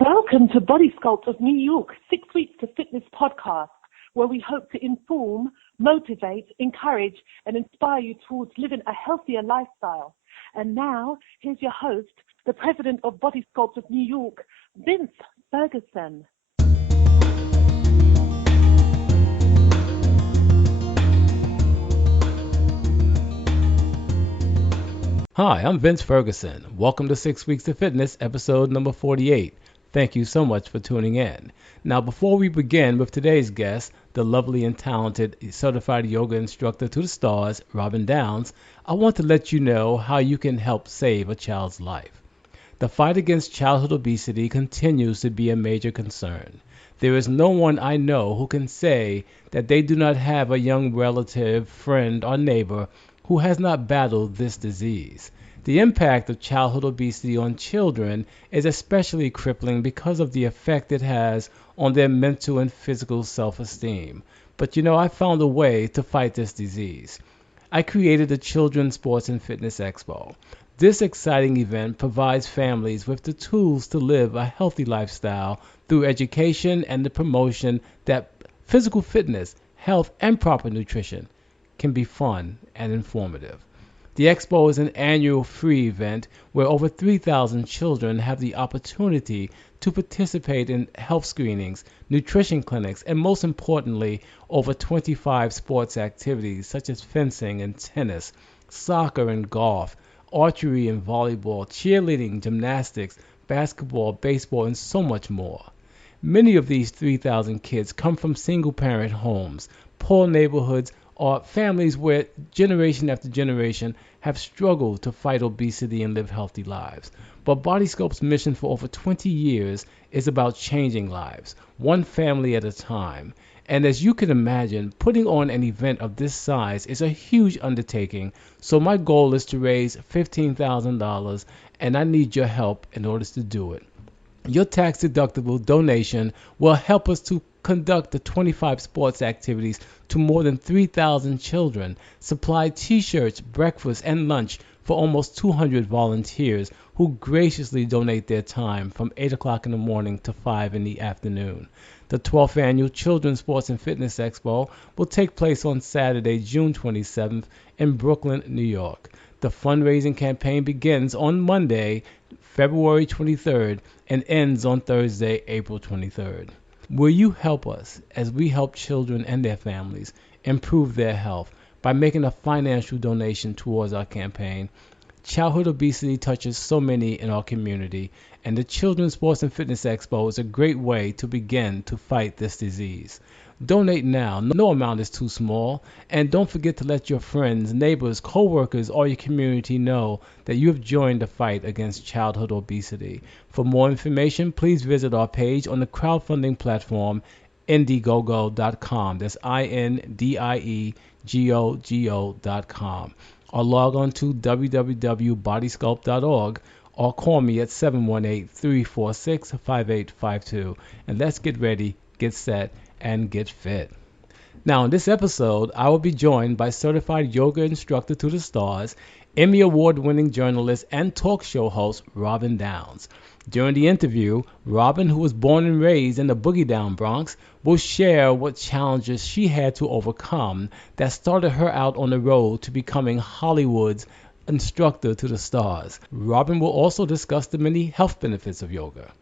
Welcome to Body Sculpt of New York, 6 Weeks to Fitness podcast, where we hope to inform, motivate, encourage, and inspire you towards living a healthier lifestyle. And now, here's your host, the president of Body Sculpt of New York, Vince Ferguson. Hi, I'm Vince Ferguson. Welcome to 6 Weeks to Fitness, episode number 48. Thank you so much for tuning in. Now, before we begin with today's guest, the lovely and talented certified yoga instructor to the stars, Robin Downs, I want to let you know how you can help save a child's life. The fight against childhood obesity continues to be a major concern. There is no one I know who can say that they do not have a young relative, friend, or neighbor who has not battled this disease. The impact of childhood obesity on children is especially crippling because of the effect it has on their mental and physical self-esteem. But I found a way to fight this disease. I created the Children's Sports and Fitness Expo. This exciting event provides families with the tools to live a healthy lifestyle through education and the promotion that physical fitness, health, and proper nutrition can be fun and informative. The Expo is an annual free event where over 3,000 children have the opportunity to participate in health screenings, nutrition clinics, and most importantly, over 25 sports activities such as fencing and tennis, soccer and golf, archery and volleyball, cheerleading, gymnastics, basketball, baseball, and so much more. Many of these 3,000 kids come from single-parent homes, poor neighborhoods, or families where generation after generation have struggled to fight obesity and live healthy lives. But Body Sculpt's mission for over 20 years is about changing lives, one family at a time. And as you can imagine, putting on an event of this size is a huge undertaking, so my goal is to raise $15,000, and I need your help in order to do it. Your tax-deductible donation will help us to conduct the 25 sports activities to more than 3,000 children, supply T-shirts, breakfast, and lunch for almost 200 volunteers who graciously donate their time from 8 o'clock in the morning to 5 in the afternoon. The 12th Annual Children's Sports and Fitness Expo will take place on Saturday, June 27th in Brooklyn, New York. The fundraising campaign begins on Monday, February 23rd, and ends on Thursday, April 23rd. Will you help us as we help children and their families improve their health by making a financial donation towards our campaign? Childhood obesity touches so many in our community, and the Children's Sports and Fitness Expo is a great way to begin to fight this disease. Donate now. No amount is too small. And don't forget to let your friends, neighbors, co-workers, or your community know that you have joined the fight against childhood obesity. For more information, please visit our page on the crowdfunding platform Indiegogo.com. That's Indiegogo.com. Or log on to www.bodysculpt.org or call me at 718-346-5852. And let's get ready, get set, and get fit. Now, in this episode, I will be joined by certified yoga instructor to the stars, Emmy Award-winning journalist and talk show host Robin Downs. During the interview, Robin, who was born and raised in the Boogie Down Bronx, will share what challenges she had to overcome that started her out on the road to becoming Hollywood's instructor to the stars. Robin will also discuss the many health benefits of yoga,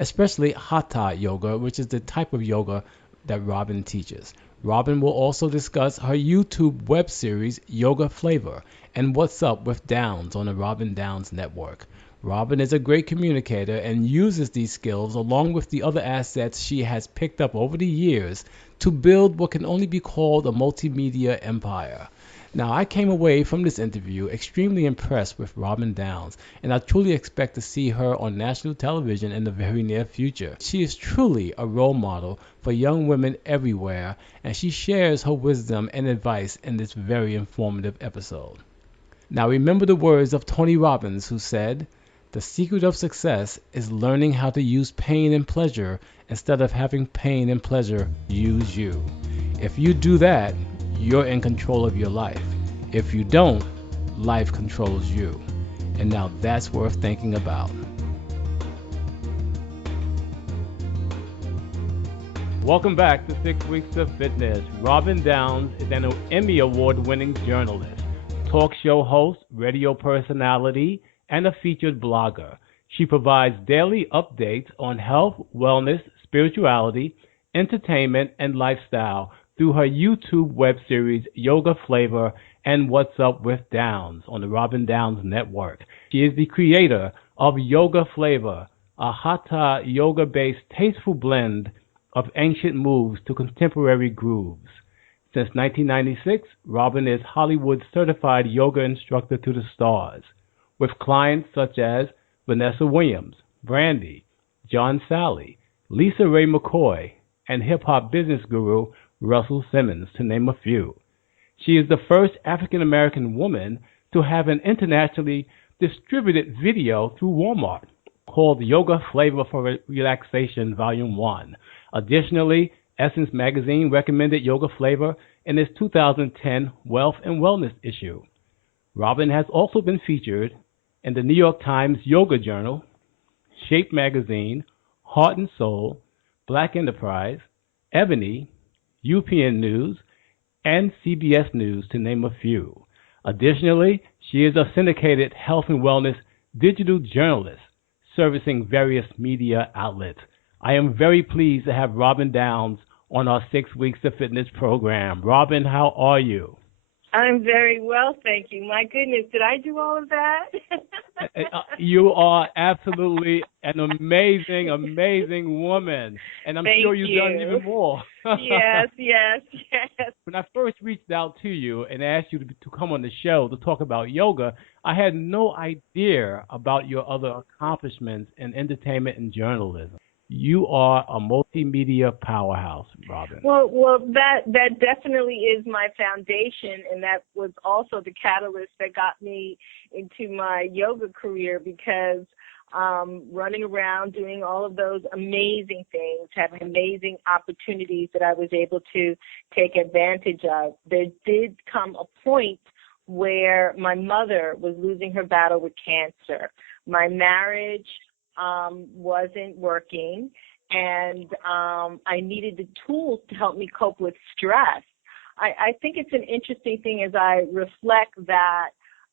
especially Hatha yoga, which is the type of yoga that Robin teaches. Robin will also discuss her YouTube web series, Yoga Flavor, and what's up with Downs on the Robin Downs Network. Robin is a great communicator and uses these skills along with the other assets she has picked up over the years to build what can only be called a multimedia empire. Now, I came away from this interview extremely impressed with Robin Downs, and I truly expect to see her on national television in the very near future. She is truly a role model for young women everywhere, and she shares her wisdom and advice in this very informative episode. Now, remember the words of Tony Robbins, who said, "The secret of success is learning how to use pain and pleasure instead of having pain and pleasure use you." If you do that, you're in control of your life. If you don't, life controls you. And now that's worth thinking about. Welcome back to 6 Weeks of Fitness. Robin Downs is an Emmy Award-winning journalist, talk show host, radio personality, and a featured blogger. She provides daily updates on health, wellness, spirituality, entertainment, and lifestyle through her YouTube web series Yoga Flavor and What's Up with Downs on the Robin Downs Network. She is the creator of Yoga Flavor, a hatha yoga-based tasteful blend of ancient moves to contemporary grooves. Since 1996, Robin is Hollywood's certified yoga instructor to the stars, with clients such as Vanessa Williams, Brandy, John Sally, Lisa Ray McCoy, and hip-hop business guru Russell Simmons, to name a few. She is the first African-American woman to have an internationally distributed video through Walmart called Yoga Flavor for Relaxation Volume 1. Additionally, Essence Magazine recommended Yoga Flavor in its 2010 Wealth and Wellness issue. Robin has also been featured in the New York Times Yoga Journal, Shape Magazine, Heart and Soul, Black Enterprise, Ebony, UPN News, and CBS News, to name a few. Additionally, she is a syndicated health and wellness digital journalist servicing various media outlets. I am very pleased to have Robin Downs on our 6 Weeks of Fitness program. Robin, how are you? I'm very well, thank you. My goodness, did I do all of that? You are absolutely an amazing, amazing woman. And I'm Thank sure you've done you. even more. Yes. When I first reached out to you and asked you to come on the show to talk about yoga, I had no idea about your other accomplishments in entertainment and journalism. You are a multimedia powerhouse, Robin. Well, that definitely is my foundation, and that was also the catalyst that got me into my yoga career, because running around doing all of those amazing things, having amazing opportunities that I was able to take advantage of, there did come a point where my mother was losing her battle with cancer. My marriage wasn't working, and I needed the tools to help me cope with stress. I think it's an interesting thing as I reflect that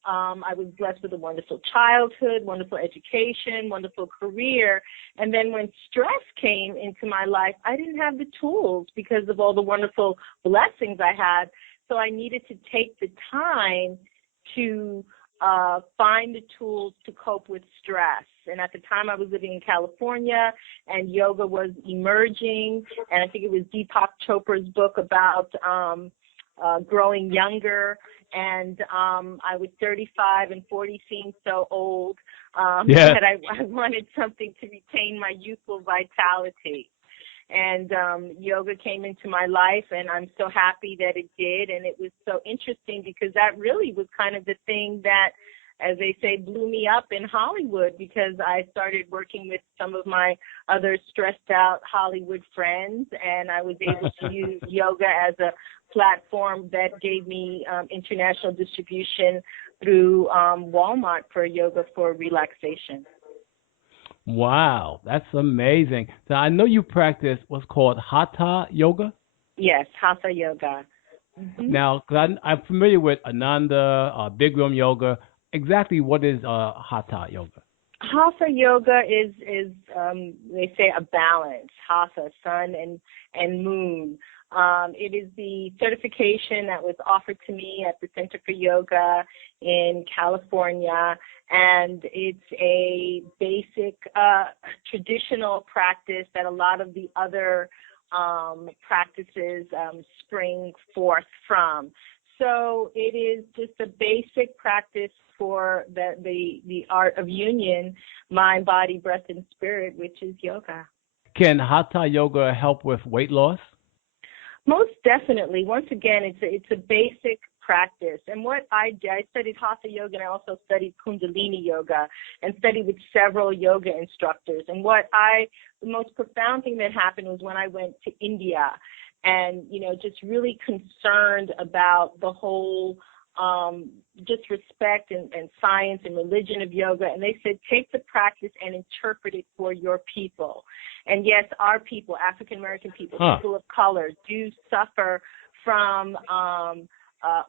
I was blessed with a wonderful childhood, wonderful education, wonderful career, and then when stress came into my life, I didn't have the tools because of all the wonderful blessings I had, so I needed to take the time to find the tools to cope with stress. And at the time I was living in California, and yoga was emerging, and I think it was Deepak Chopra's book about growing younger, and I was 35 and 40 seemed so old that I wanted something to retain my youthful vitality. And yoga came into my life, and I'm so happy that it did. And it was so interesting because that really was kind of the thing that, as they say, blew me up in Hollywood, because I started working with some of my other stressed out Hollywood friends, and I was able to use yoga as a platform that gave me international distribution through Walmart for Yoga for Relaxation. Wow, that's amazing. So I know you practice what's called Hatha yoga. Yes, Hatha yoga. Mm-hmm. Now, cause I'm familiar with Ananda, Bikram yoga. Exactly what is Hatha yoga? Hatha yoga is they say a balance. Hatha, sun and moon. It is the certification that was offered to me at the Center for Yoga in California, and it's a basic traditional practice that a lot of the other practices spring forth from. So it is just a basic practice for the art of union, mind, body, breath, and spirit, which is yoga. Can Hatha yoga help with weight loss? Most definitely. Once again, it's a basic practice. And what I did, I studied Hatha yoga, and I also studied Kundalini yoga and studied with several yoga instructors. And the most profound thing that happened was when I went to India, and, just really concerned about the whole just respect and science and religion of yoga. And they said, take the practice and interpret it for your people. And yes, our people, African American people, people of color, do suffer from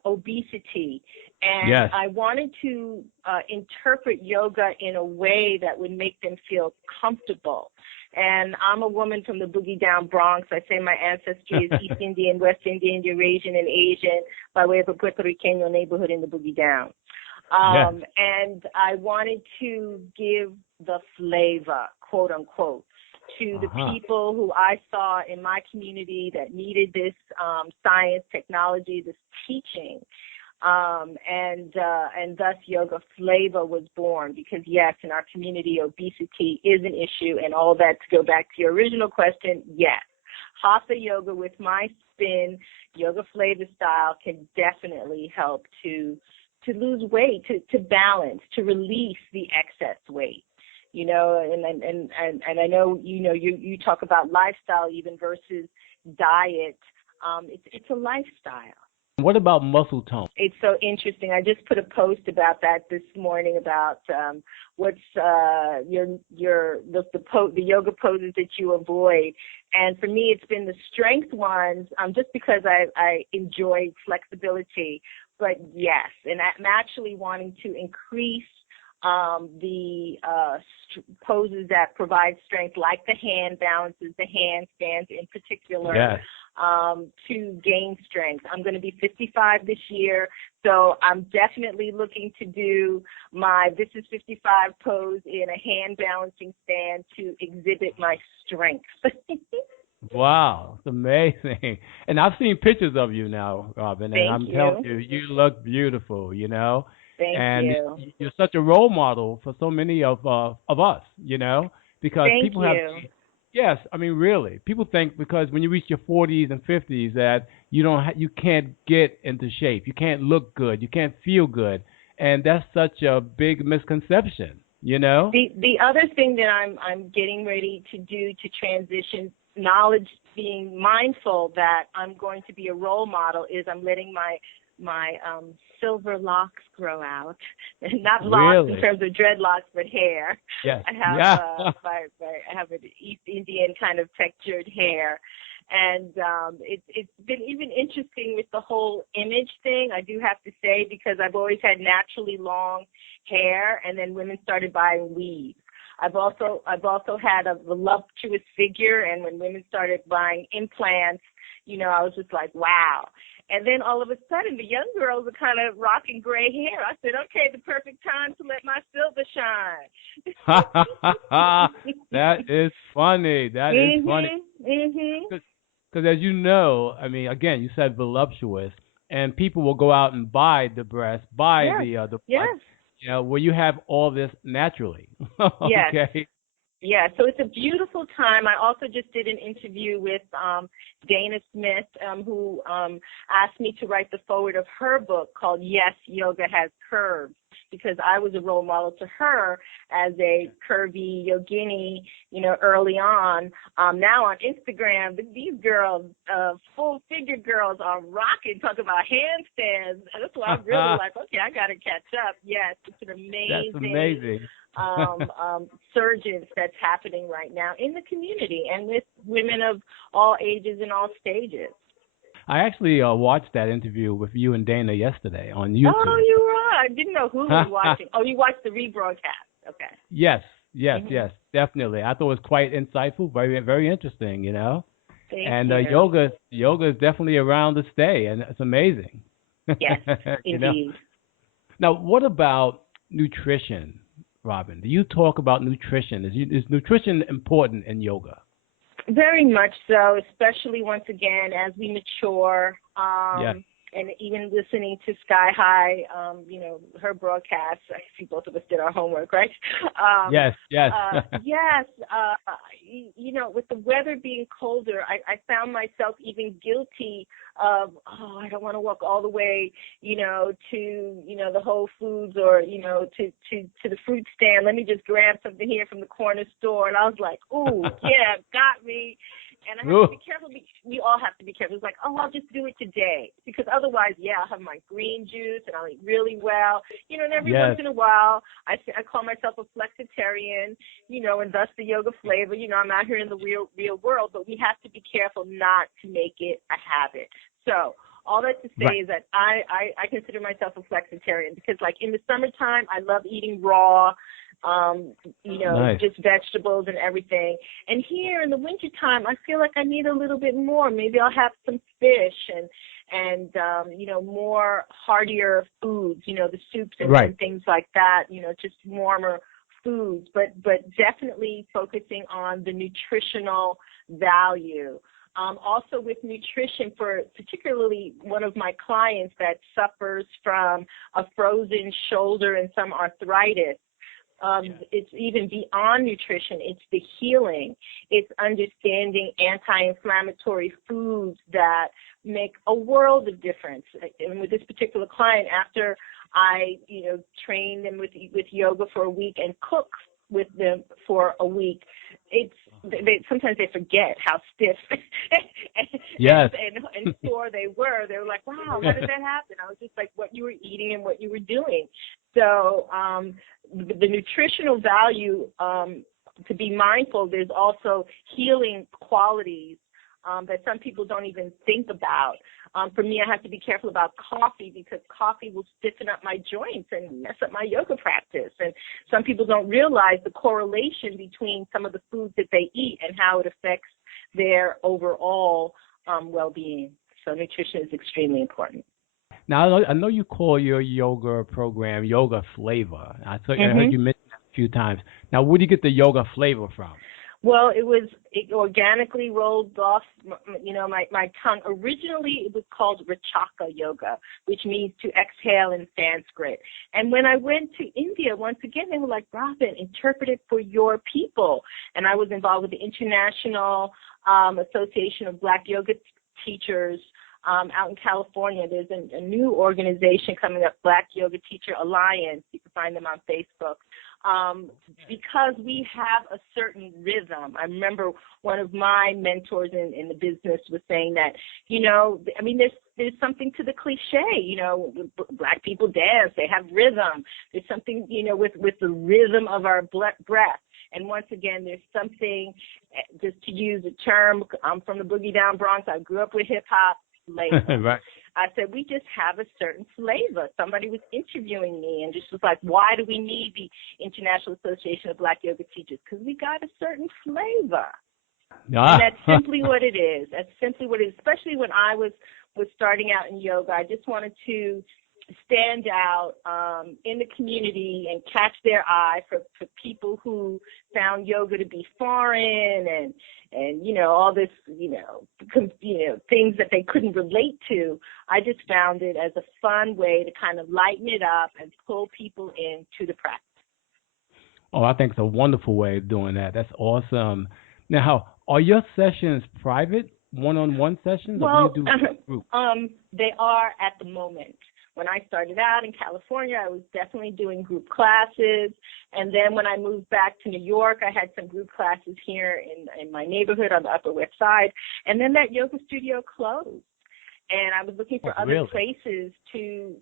obesity. And yes. I wanted to interpret yoga in a way that would make them feel comfortable. And I'm a woman from the Boogie Down Bronx. I say my ancestry is East Indian, West Indian, Eurasian, and Asian by way of a Puerto Rican neighborhood in the Boogie Down. Yes. And I wanted to give the flavor, quote unquote, to the people who I saw in my community that needed this science, technology, this teaching. And thus Yoga Flavor was born, because yes, in our community, obesity is an issue, and all that, to go back to your original question, yes. Hatha yoga with my spin, Yoga Flavor style, can definitely help to lose weight, to balance, to release the excess weight. You know, and I know, you know, you talk about lifestyle even versus diet. It's a lifestyle. What about muscle tone? It's so interesting. I just put a post about that this morning about what's the yoga poses that you avoid. And for me, it's been the strength ones, just because I enjoy flexibility. But yes, and I'm actually wanting to increase the poses that provide strength, like the hand balances, the handstands in particular. Yes. To gain strength. I'm going to be 55 this year, so I'm definitely looking to do my This is 55 pose in a hand balancing stand to exhibit my strength. Wow, it's amazing. And I've seen pictures of you now, Robin, and I'm telling you, you look beautiful, you know. Thank you. And you're such a role model for so many of us, you know, because people have. Yes, I mean, really. People think because when you reach your 40s and 50s that you can't get into shape, you can't look good, you can't feel good, and that's such a big misconception, you know. The other thing that I'm getting ready to do to transition knowledge, being mindful that I'm going to be a role model, is I'm letting my silver locks grow out. Not locks in terms of dreadlocks, but hair. Yes. I have I have an East Indian kind of textured hair. And it's been even interesting with the whole image thing, I do have to say, because I've always had naturally long hair, and then women started buying weaves. I've also had a voluptuous figure, and when women started buying implants, you know, I was just like, wow. And then all of a sudden, the young girls are kind of rocking gray hair. I said, okay, the perfect time to let my silver shine. That is funny. That is funny. Because as you know, I mean, again, you said voluptuous, and people will go out and buy the breast, the butt, you know, where you have all this naturally. Okay. Yes. Yeah, so it's a beautiful time. I also just did an interview with Dana Smith, who asked me to write the foreword of her book called Yes, Yoga Has Curves, because I was a role model to her as a curvy yogini, you know, early on. Now on Instagram, these girls, full figure girls, are rocking, talking about handstands. That's why I'm really like, okay, I got to catch up. Yes, it's an amazing. That's amazing. Surgence that's happening right now in the community and with women of all ages and all stages. I actually watched that interview with you and Dana yesterday on YouTube. Oh, you were? I didn't know who was watching. Oh, you watched the rebroadcast. Okay. Yes, definitely. I thought it was quite insightful, very, very interesting, you know. Thank you. Yoga is definitely around to stay, and it's amazing. Yes, indeed. Know? Now, what about nutrition, Robin? Do you talk about nutrition? Is nutrition important in yoga? Very much so, especially once again as we mature. Yes. And even listening to Sky High, you know, her broadcast. I see both of us did our homework, right? Yes. Yes. You know, with the weather being colder, I found myself even guilty of, I don't want to walk all the way, you know, to, you know, the Whole Foods or, you know, to the fruit stand. Let me just grab something here from the corner store. And I was like, ooh, yeah, got me. And I have to be careful. we all have to be careful. It's like, oh, I'll just do it today, because otherwise, I'll have my green juice and I'll eat really well, and every once in a while, I call myself a flexitarian, and thus the yoga flavor. I'm out here in the real world, but we have to be careful not to make it a habit. So all that to say is that I consider myself a flexitarian, because, like, in the summertime, I love eating raw, just vegetables and everything. And here in the wintertime, I feel like I need a little bit more. Maybe I'll have some fish and more heartier foods, the soups and things like that, just warmer foods, but definitely focusing on the nutritional value. Also with nutrition, for particularly one of my clients that suffers from a frozen shoulder and some arthritis, it's even beyond nutrition. It's the healing. It's understanding anti-inflammatory foods that make a world of difference. And with this particular client, after I, train them with yoga for a week and cook with them for a week, sometimes they forget how stiff and sore they were. They were like, wow, how did that happen? I was just like, what you were eating and what you were doing. So the nutritional value, to be mindful, there's also healing qualities that some people don't even think about. For me, I have to be careful about coffee, because coffee will stiffen up my joints and mess up my yoga practice. And some people don't realize the correlation between some of the foods that they eat and how it affects their overall well-being. So nutrition is extremely important. Now, I know you call your yoga program Yoga Flavor. I heard you mention that a few times. Now, where do you get the yoga flavor from? Well, it organically rolled off, my tongue. Originally, it was called Rachaka Yoga, which means to exhale in Sanskrit. And when I went to India, once again, they were like, Robin, interpret it for your people. And I was involved with the International Association of Black Yoga Teachers out in California. There's a new organization coming up, Black Yoga Teacher Alliance. You can find them on Facebook. Because we have a certain rhythm. I remember one of my mentors in the business was saying that, there's something to the cliche, Black people dance, they have rhythm. There's something, with the rhythm of our breath. And once again, there's something, just to use a term, I'm from the Boogie Down Bronx. I grew up with hip hop. Right. I said, we just have a certain flavor. Somebody was interviewing me and just was like, why do we need the International Association of Black Yoga Teachers? Because we got a certain flavor. And that's simply what it is. That's simply what it is. Especially when I was starting out in yoga, I just wanted to stand out in the community and catch their eye for people who found yoga to be foreign and all this, things that they couldn't relate to. I just found it as a fun way to kind of lighten it up and pull people into the practice. Oh, I think it's a wonderful way of doing that. That's awesome. Now, are your sessions private, one-on-one sessions, or do you do group? They are at the moment. When I started out in California, I was definitely doing group classes. And then when I moved back to New York, I had some group classes here in my neighborhood on the Upper West Side. And then that yoga studio closed. And I was looking for other places to,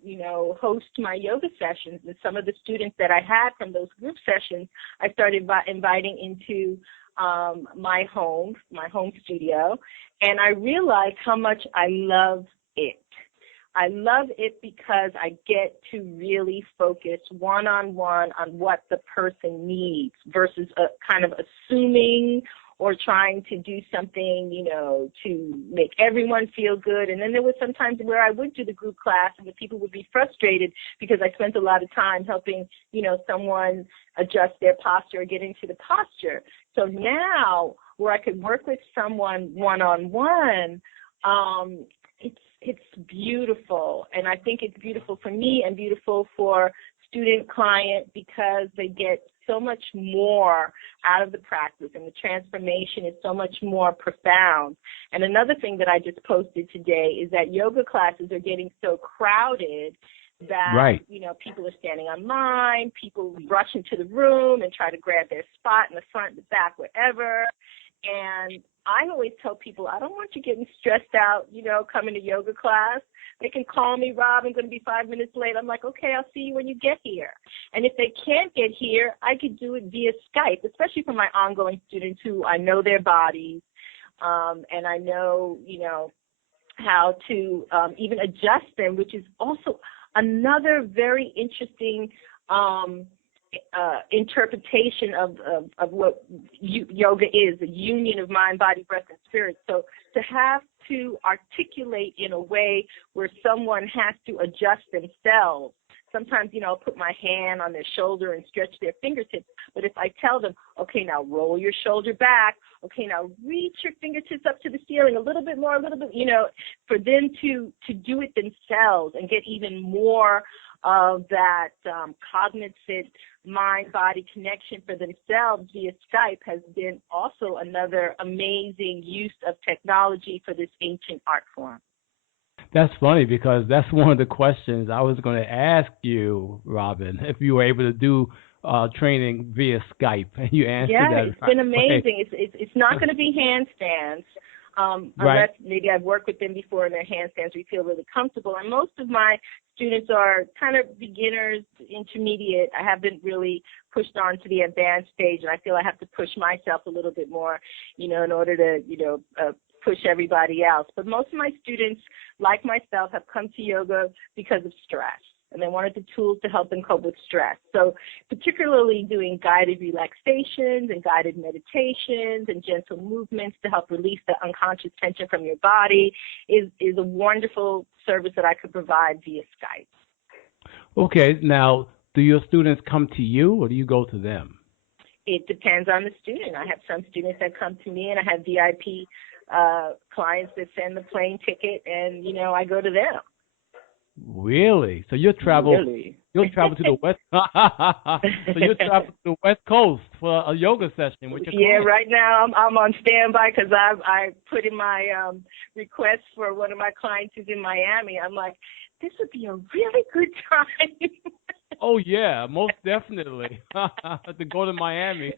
host my yoga sessions. And some of the students that I had from those group sessions, I started inviting into my home studio. And I realized how much I love it. I love it because I get to really focus one-on-one on what the person needs versus kind of assuming or trying to do something, to make everyone feel good. And then there was some times where I would do the group class and the people would be frustrated because I spent a lot of time helping, someone adjust their posture or get into the posture. So now where I could work with someone one-on-one, it's beautiful, and I think it's beautiful for me and beautiful for student client because they get so much more out of the practice, and the transformation is so much more profound. And another thing that I just posted today is that yoga classes are getting so crowded that, people are standing on line, people rush into the room and try to grab their spot in the front, the back, wherever. And I always tell people, I don't want you getting stressed out, coming to yoga class. They can call me, Rob, I'm going to be 5 minutes late. I'm like, okay, I'll see you when you get here. And if they can't get here, I could do it via Skype, especially for my ongoing students who I know their bodies, and I know, how to even adjust them, which is also another very interesting interpretation of what yoga is, the union of mind, body, breath, and spirit. So to have to articulate in a way where someone has to adjust themselves. Sometimes, I'll put my hand on their shoulder and stretch their fingertips. But if I tell them, okay, now roll your shoulder back. Okay, now reach your fingertips up to the ceiling a little bit more, for them to do it themselves and get even more of that cognitive mind-body connection for themselves via Skype has been also another amazing use of technology for this ancient art form. That's funny because that's one of the questions I was going to ask you, Robin, if you were able to do training via Skype, and you answered that. Yeah, it's been amazing. It's not going to be handstands. Unless maybe I've worked with them before in their handstands, we feel really comfortable. And most of my students are kind of beginners, intermediate. I haven't really pushed on to the advanced stage, and I feel I have to push myself a little bit more, in order to, push everybody else. But most of my students, like myself, have come to yoga because of stress, and they wanted the tools to help them cope with stress. So particularly doing guided relaxations and guided meditations and gentle movements to help release the unconscious tension from your body is a wonderful service that I could provide via Skype. Okay, now, do your students come to you or do you go to them? It depends on the student. I have some students that come to me, and I have VIP clients that send the plane ticket, and, I go to them. Really? So you'll travel to the west. So you'll travel to the West Coast for a yoga session with your clients. Right now I'm on standby because I put in my request for one of my clients who's in Miami. I'm like, this would be a really good time. Oh yeah, most definitely. To go to Miami.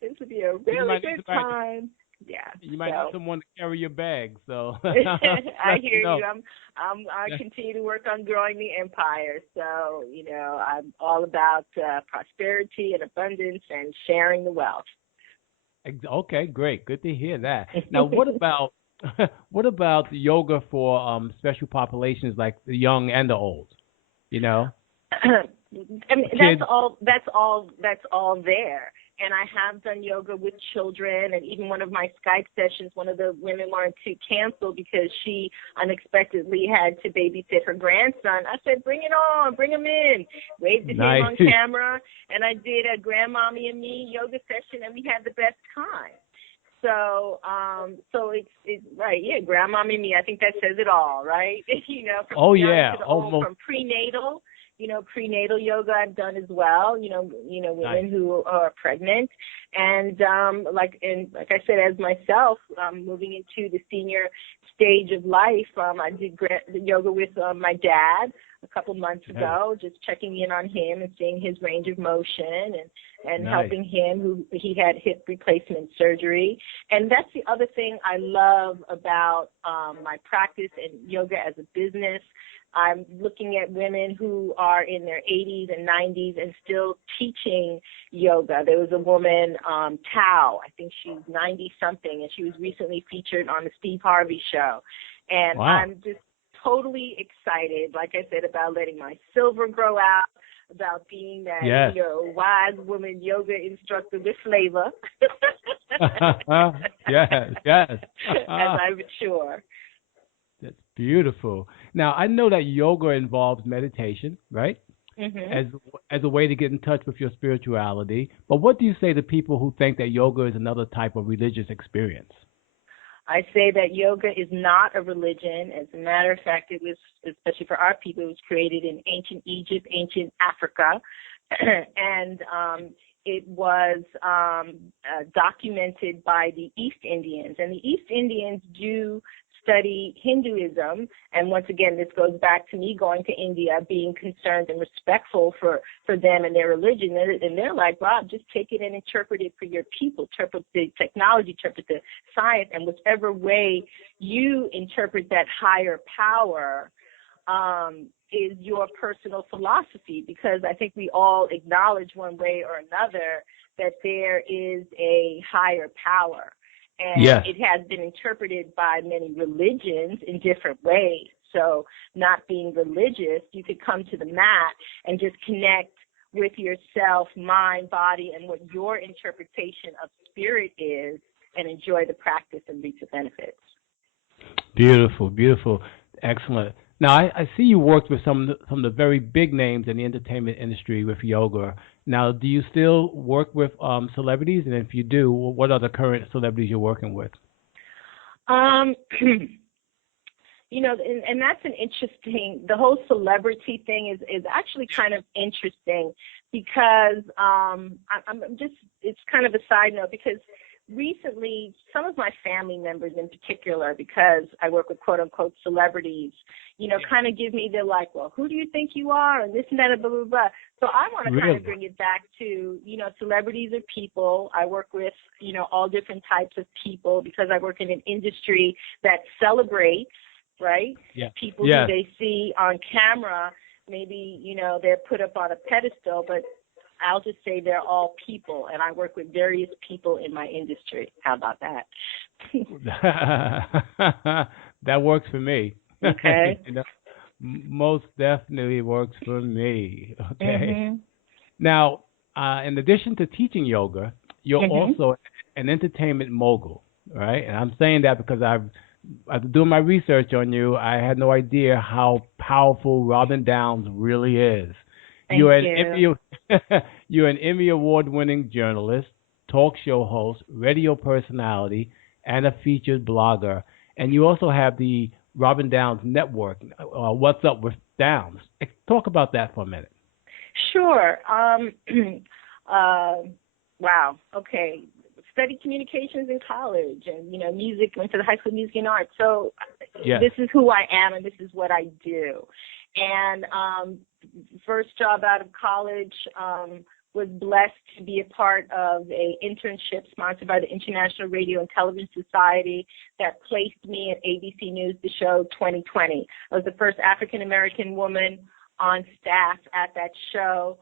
This would be a really good time. Yeah. You might have someone to carry your bag, so I hear you. I continue to work on growing the empire. So, I'm all about prosperity and abundance and sharing the wealth. Okay, great. Good to hear that. Now, what about yoga for special populations like the young and the old? I mean, that's all there. And I have done yoga with children, and even one of my Skype sessions, one of the women wanted to cancel because she unexpectedly had to babysit her grandson. I said, bring it on, bring him in. Waved at him on camera, and I did a Grandmommy and Me yoga session, and we had the best time. So it's right, yeah, Grandmommy and Me. I think that says it all, right? From prenatal. Prenatal yoga I've done as well, women who are pregnant. And like I said, as myself, moving into the senior stage of life, I did yoga with my dad a couple months ago, just checking in on him and seeing his range of motion and helping him. He had hip replacement surgery. And that's the other thing I love about my practice and yoga as a business. I'm looking at women who are in their 80s and 90s and still teaching yoga. There was a woman, Tao, I think she's 90-something, and she was recently featured on the Steve Harvey show. And I'm just totally excited, like I said, about letting my silver grow out, about being that wise woman yoga instructor with flavor. Yes. As I mature. That's beautiful. Now, I know that yoga involves meditation, right? Mm-hmm. As a way to get in touch with your spirituality. But what do you say to people who think that yoga is another type of religious experience? I say that yoga is not a religion. As a matter of fact, it was, especially for our people, it was created in ancient Egypt, ancient Africa, and it was documented by the East Indians. And the East Indians do study Hinduism. And once again, this goes back to me going to India, being concerned and respectful for them and their religion. And they're like, Rob, just take it and interpret it for your people, interpret the technology, interpret the science, and whichever way you interpret that higher power is your personal philosophy, because I think we all acknowledge one way or another that there is a higher power. And it has been interpreted by many religions in different ways. So not being religious, you could come to the mat and just connect with yourself, mind, body, and what your interpretation of spirit is, and enjoy the practice and reap the benefits. Beautiful, beautiful, excellent. Now, I see you worked with some of the very big names in the entertainment industry with yoga. Now, do you still work with celebrities? And if you do, what are the current celebrities you're working with? You know, and that's an interesting, the whole celebrity thing is actually kind of interesting, because I'm just, it's kind of a side note, because recently some of my family members in particular, because I work with quote unquote celebrities, you know, kind of give me the like, well, who do you think you are? And this and that and blah, blah, blah. So I want to kind of bring it back to, you know, celebrities are people. I work with, you know, all different types of people, because I work in an industry that celebrates, right? People who they see on camera, maybe, you know, they're put up on a pedestal, but I'll just say they're all people, and I work with various people in my industry. How about that? That works for me. Okay. You know, most definitely works for me. Okay. Mm-hmm. Now, in addition to teaching yoga, you're also an entertainment mogul, right? And I'm saying that because after doing my research on you, I had no idea how powerful Robin Downs really is. You're an Emmy award-winning journalist, talk show host, radio personality, and a featured blogger. And you also have the Robin Downs Network. What's Up with Downs? Talk about that for a minute. Sure. Wow. Okay. Studied communications in college, and, you know, music, went to the High School of Music and Arts. So this is who I am, and this is what I do. And first job out of college, was blessed to be a part of a internship sponsored by the International Radio and Television Society that placed me at ABC News, the show 2020. I was the first African-American woman on staff at that show.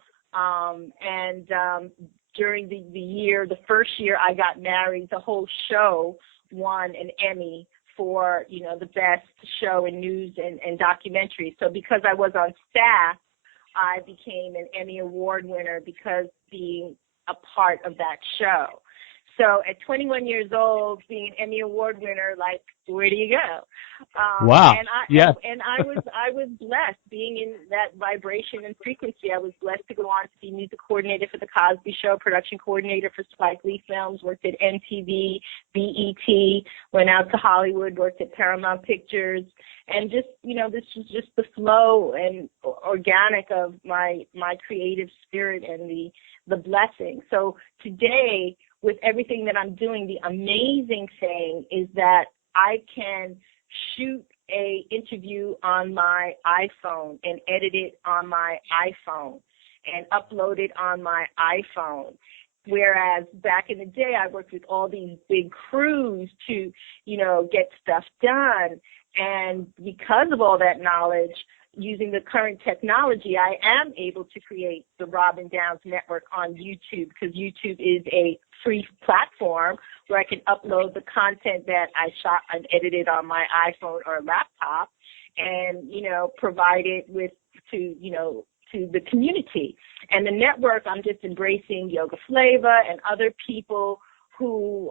During the first year I got married, the whole show won an Emmy for, you know, the best show in news and documentary. So because I was on staff, I became an Emmy Award winner because being a part of that show. So at 21 years old, being an Emmy Award winner, like, where do you go? Wow. And I was blessed being in that vibration and frequency. I was blessed to go on to be music coordinator for The Cosby Show, production coordinator for Spike Lee films, worked at MTV, BET, went out to Hollywood, worked at Paramount Pictures, and just, you know, this was just the flow and organic of my creative spirit and the blessing. So today, with everything that I'm doing, the amazing thing is that I can shoot a interview on my iPhone and edit it on my iPhone and upload it on my iPhone. Whereas back in the day, I worked with all these big crews to, you know, get stuff done. And because of all that knowledge, using the current technology, I am able to create the Robin Downs Network on YouTube, because YouTube is a free platform where I can upload the content that I shot and edited on my iPhone or laptop and, you know, provide it to the community. And the network, I'm just embracing Yoga Flava and other people who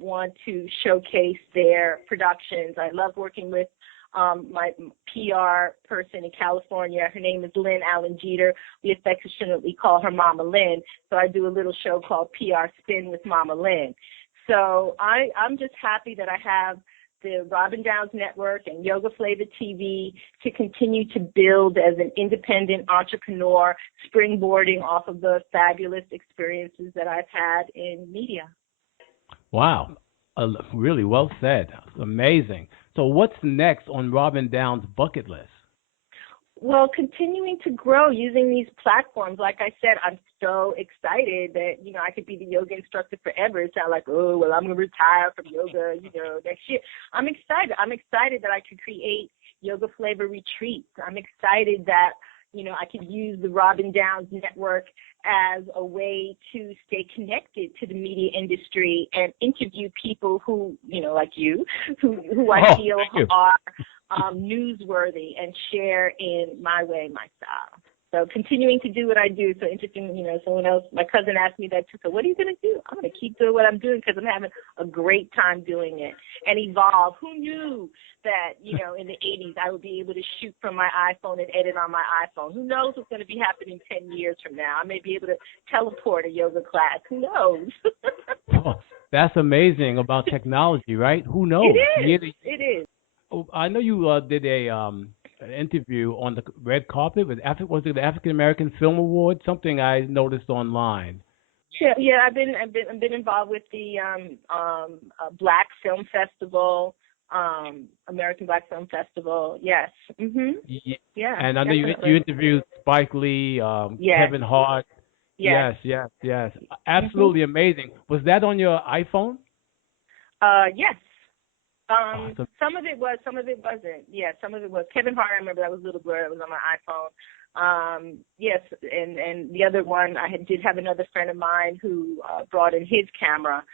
want to showcase their productions. I love working with my PR person in California. Her name is Lynn Allen Jeter. We affectionately call her Mama Lynn. So I do a little show called PR Spin with Mama Lynn. So I'm just happy that I have the Robin Downs Network and Yoga Flava TV to continue to build as an independent entrepreneur, springboarding off of the fabulous experiences that I've had in media. Wow. Really well said. Amazing. So what's next on Robin Down's bucket list? Well, continuing to grow using these platforms. Like I said, I'm so excited that, I could be the yoga instructor forever. It's not like, oh, well, I'm going to retire from yoga, next year. I'm excited. I'm excited that I could create yoga flavor retreats. I'm excited that, I could use the Robin Downs Network as a way to stay connected to the media industry and interview people who, like you, who I feel are newsworthy and share in my way, my style. So continuing to do what I do. So interesting, someone else, my cousin asked me that too. So what are you going to do? I'm going to keep doing what I'm doing because I'm having a great time doing it and evolve. Who knew that, in the 80s I would be able to shoot from my iPhone and edit on my iPhone? Who knows what's going to be happening 10 years from now? I may be able to teleport a yoga class. Who knows? Oh, that's amazing about technology, right? Who knows? It is. It is. Oh, I know you did an interview on the red carpet with was it the African American Film Award? Something I noticed online. Yeah. I've been involved with the Black Film Festival, American Black Film Festival. Yes. Mhm. Yeah. And I know you interviewed Spike Lee, Kevin Hart. Yes. Absolutely amazing. Was that on your iPhone? Yes. Awesome. Some of it was, some of it wasn't. Yeah, some of it was. Kevin Hart, I remember that was Little Blur. It was on my iPhone. Yes, and the other one, did have another friend of mine who brought in his camera.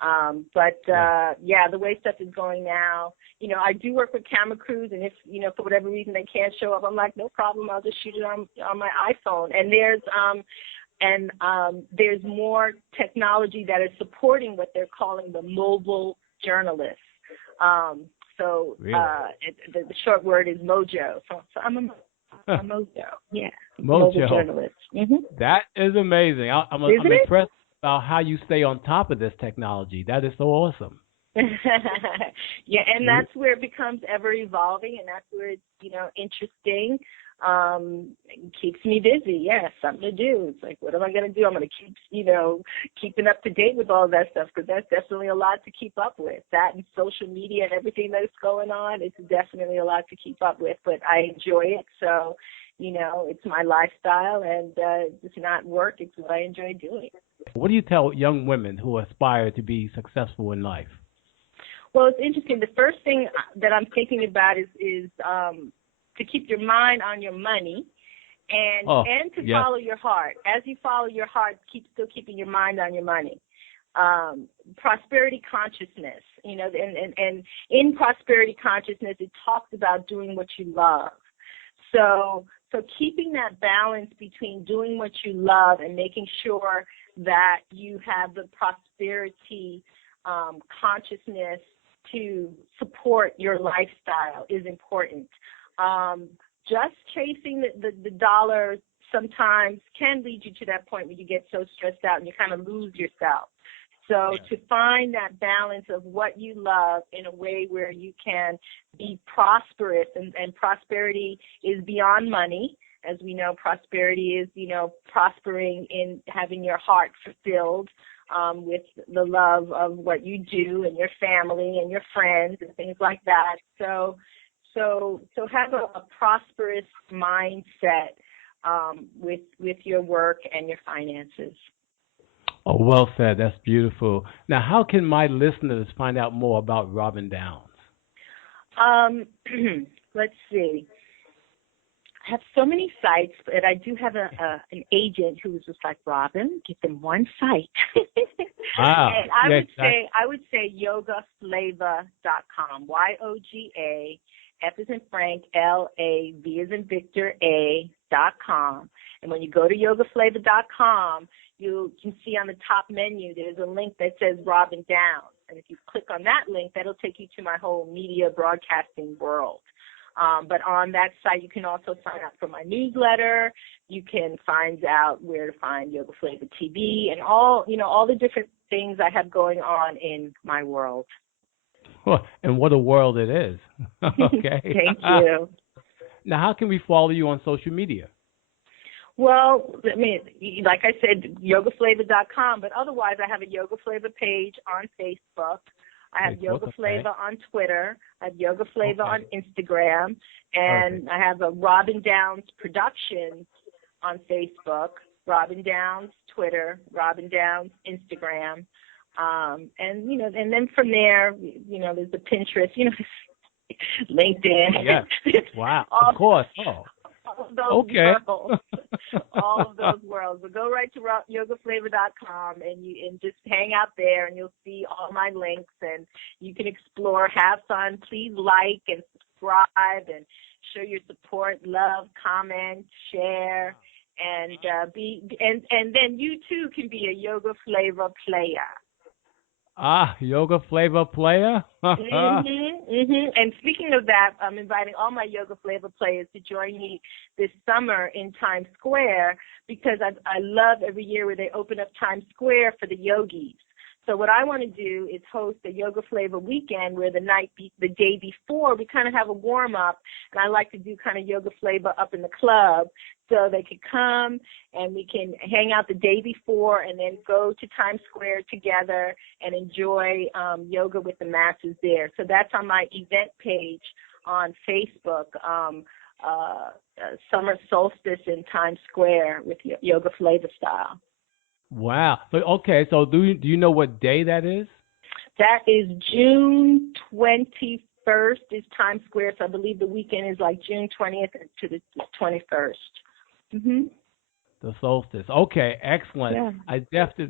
The way stuff is going now, I do work with camera crews, and if, for whatever reason they can't show up, I'm like, no problem, I'll just shoot it on my iPhone. And there's more technology that is supporting what they're calling the mobile journalist. Really? The short word is Mojo. So I'm a Mojo. Yeah. Mojo journalist. Mm-hmm. That is amazing. I'm impressed about how you stay on top of this technology. That is so awesome. Yeah, and that's where it becomes ever evolving, and that's where it's, interesting. It keeps me busy. Yeah, something to do. It's like, what am I going to do? I'm going to keep, keeping up to date with all that stuff, because that's definitely a lot to keep up with. That and social media and everything that's going on, it's definitely a lot to keep up with, but I enjoy it. So, it's my lifestyle, and it's not work. It's what I enjoy doing. What do you tell young women who aspire to be successful in life? Well, it's interesting. The first thing that I'm thinking about is to keep your mind on your money and to follow your heart. As you follow your heart, still keeping your mind on your money. Prosperity consciousness, and in prosperity consciousness, it talks about doing what you love. So keeping that balance between doing what you love and making sure that you have the prosperity consciousness to support your lifestyle is important. Just chasing the dollar sometimes can lead you to that point where you get so stressed out and you kind of lose yourself. So to find that balance of what you love in a way where you can be prosperous, and prosperity is beyond money. As we know, prosperity is, prospering in having your heart fulfilled with the love of what you do and your family and your friends and things like that. So have a prosperous mindset with your work and your finances. Oh, well said. That's beautiful. Now, how can my listeners find out more about Robin Downs? Let's see. I have so many sites, but I do have an agent who was just like, Robin, give them one site. Wow. And I would say yogaflavor.com. YOGA, F as in Frank, LAV as in Victor, A.com. And when you go to yogaflavor.com, you can see on the top menu there's a link that says Robin Downs. And if you click on that link, that'll take you to my whole media broadcasting world. But on that site, you can also sign up for my newsletter. You can find out where to find Yoga Flavor TV and all the different things I have going on in my world. And what a world it is. Okay. Thank you. Now, how can we follow you on social media? Well, like I said, yogaflavor.com, but otherwise I have a Yoga Flavor page on Facebook. I have Yoga Flavor on Twitter. I have Yoga Flavor on Instagram. And I have a Robin Downs Productions on Facebook, Robin Downs Twitter, Robin Downs Instagram. And, you know, and then from there, you know, there's the Pinterest, you know, LinkedIn. Yeah. Wow. Of course. Oh. All of those worlds. All of those worlds. But go right to yogaflavor.com and just hang out there, and you'll see all my links, and you can explore, have fun. Please like and subscribe and show your support, love, comment, share, and then you too can be a Yoga Flavor player. Yoga Flavor player? And speaking of that, I'm inviting all my Yoga Flavor players to join me this summer in Times Square, because I love every year where they open up Times Square for the yogis. So what I want to do is host a Yoga Flavor weekend where the day before, we kind of have a warm-up, and I like to do kind of Yoga Flavor up in the club, so they could come and we can hang out the day before and then go to Times Square together and enjoy yoga with the masses there. So that's on my event page on Facebook, Summer Solstice in Times Square with Yoga Flavor style. Wow. So do you know what day that is? That is June 21st is Times Square. So I believe the weekend is like June 20th to the 21st. Mm-hmm. The solstice. Okay, excellent. Yeah. I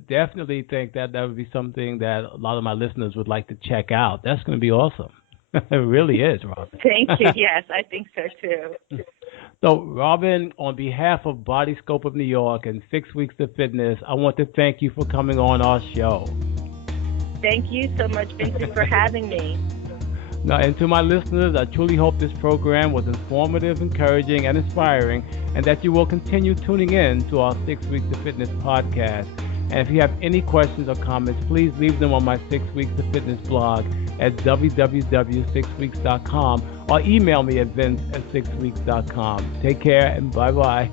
definitely think that would be something that a lot of my listeners would like to check out. That's going to be awesome. It really is, Robin. Thank you. Yes, I think so too. So, Robin, on behalf of Body Scope of New York and 6 Weeks of Fitness, I want to thank you for coming on our show. Thank you so much, Vincent, for having me. Now, and to my listeners, I truly hope this program was informative, encouraging, and inspiring, and that you will continue tuning in to our 6 Weeks of Fitness podcast. And if you have any questions or comments, please leave them on my 6 Weeks of Fitness blog at www.6weeks.com or email me at vince@6weeks.com. Take care and bye-bye.